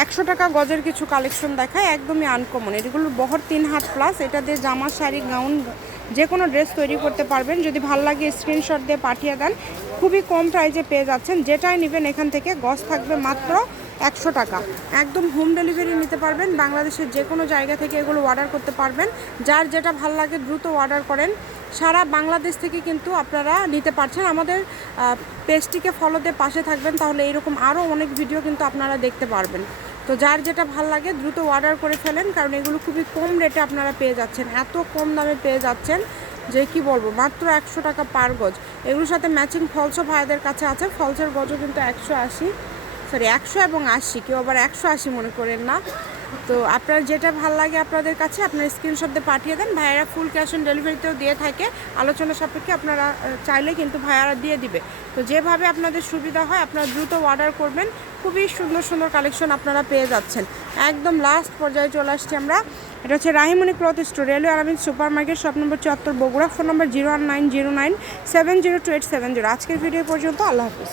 100 টাকা গজের কিছু কালেকশন দেখায়, একদমই আনকমন। এগুলোর বহর 3 হাত প্লাস। এটা দিয়ে জামা, শাড়ি, গাউন যে কোনো ড্রেস তৈরি করতে পারবেন। যদি ভালো লাগে স্ক্রিনশট দিয়ে পাঠিয়ে দেন। খুবই কম প্রাইসে পেয়ে যাচ্ছেন। যেটাই নেবেন এখান থেকে গজ থাকবে মাত্র 100 টাকা। একদম হোম ডেলিভারি নিতে পারবেন। বাংলাদেশের যে কোনো জায়গা থেকে এগুলো অর্ডার করতে পারবেন। যার যেটা ভালো লাগে দ্রুত অর্ডার করেন। সারা বাংলাদেশ থেকে কিন্তু আপনারা নিতে পারছেন। আমাদের পেজটিকে ফলো দিয়ে পাশে থাকবেন, তাহলে এরকম আরও অনেক ভিডিও কিন্তু আপনারা দেখতে পারবেন। তো যার যেটা ভালো লাগে দ্রুত অর্ডার করে ফেলেন, কারণ এগুলো খুবই কম রেটে আপনারা পেয়ে যাচ্ছেন। এত কম দামে পেয়ে যাচ্ছেন যে কি বলবো, মাত্র 100 টাকা পার গজ। এগুলোর সাথে ম্যাচিং ফলসও ভাইদের কাছে আছে। ফলসের গজও কিন্তু 100 এবং 80, কেউ আবার 180 মনে করেন না। তো আপনার যেটা ভালো লাগে আপনাদের কাছে আপনার স্ক্রিনশট দিয়ে পাঠিয়ে দেন। ভাইয়ারা ফুল ক্যাশ অন ডেলিভারিতেও দিয়ে থাকে। আলোচনা সাপেক্ষে আপনারা চাইলে কিন্তু ভাইয়ারা দিয়ে দিবে। তো যেভাবে আপনাদের সুবিধা হয় আপনারা দ্রুত অর্ডার করবেন। খুবই সুন্দর সুন্দর কালেকশন আপনারা পেয়ে যাচ্ছেন। একদম লাস্ট পর্যায়ে চলে আসছি আমরা। এটা হচ্ছে রাহিমণি ক্লথ স্টোর, রেলওয়ে আরামিন super market, shop number 74, Bogura. Phone number 01909702870। আজকের ভিডিও পর্যন্ত। আল্লাহ হাফিজ।